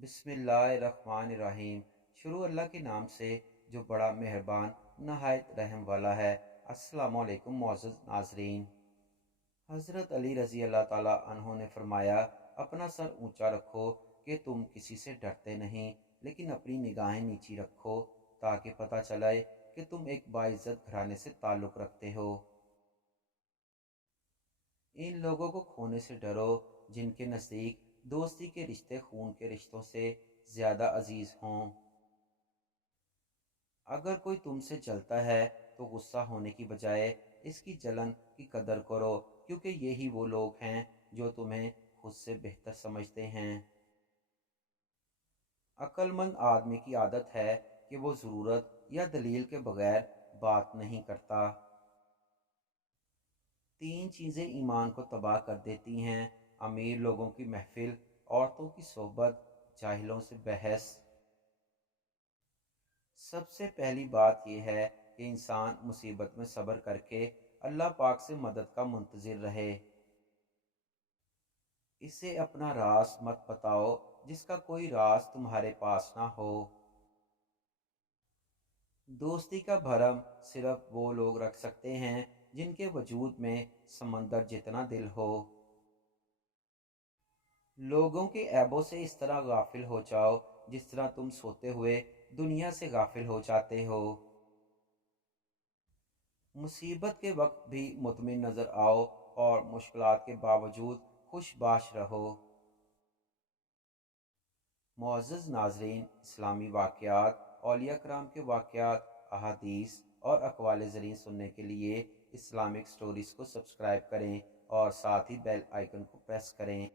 बिस्मिल्लाहिर्रहमानिर्रहीम। शुरू अल्लाह के नाम से जो बड़ा मेहरबान नहायत रहम वाला है। अस्सलामु अलैकुम मुअज़्ज़ज़ नाज़रीन। हज़रत अली रज़ी अल्लाह ताला अन्हो ने फरमाया, अपना सर ऊंचा रखो कि तुम किसी से डरते नहीं, लेकिन अपनी निगाहें नीची रखो ताकि पता चले कि तुम एक बाइज़्ज़त घराने से ताल्लुक़ रखते हो। इन लोगों को खोने से डरो जिनके नज़दीक दोस्ती के रिश्ते खून के रिश्तों से ज़्यादा अजीज़ हों। अगर कोई तुमसे जलता है तो गुस्सा होने की बजाय इसकी जलन की कदर करो, क्योंकि यही वो लोग हैं जो तुम्हें खुद से बेहतर समझते हैं। अक्लमंद आदमी की आदत है कि वो ज़रूरत या दलील के बगैर बात नहीं करता। तीन चीज़ें ईमान को तबाह कर देती हैं: अमीर लोगों की महफिल, औरतों की सोहबत, जाहिलों से बहस। सबसे पहली बात यह है कि इंसान मुसीबत में सब्र करके अल्लाह पाक से मदद का मुंतज़िर रहे। इसे अपना राज मत बताओ जिसका कोई राज तुम्हारे पास ना हो। दोस्ती का भरम सिर्फ वो लोग रख सकते हैं जिनके वजूद में समंदर जितना दिल हो। लोगों के ऐबों से इस तरह गाफिल हो जाओ जिस तरह तुम सोते हुए दुनिया से गाफिल हो जाते हो। मुसीबत के वक्त भी मुतमिन नज़र आओ और मुश्किलात के बावजूद खुशबाश रहो। मुअज़्ज़ज़ नाज़रीन, इस्लामी वाक़यात, औलिया कराम के वाक़यात, अहादीस और अक़वाल ज़रीन सुनने के लिए इस्लामिक स्टोरीज़ को सब्सक्राइब करें और साथ ही बेल आइकन को प्रेस करें।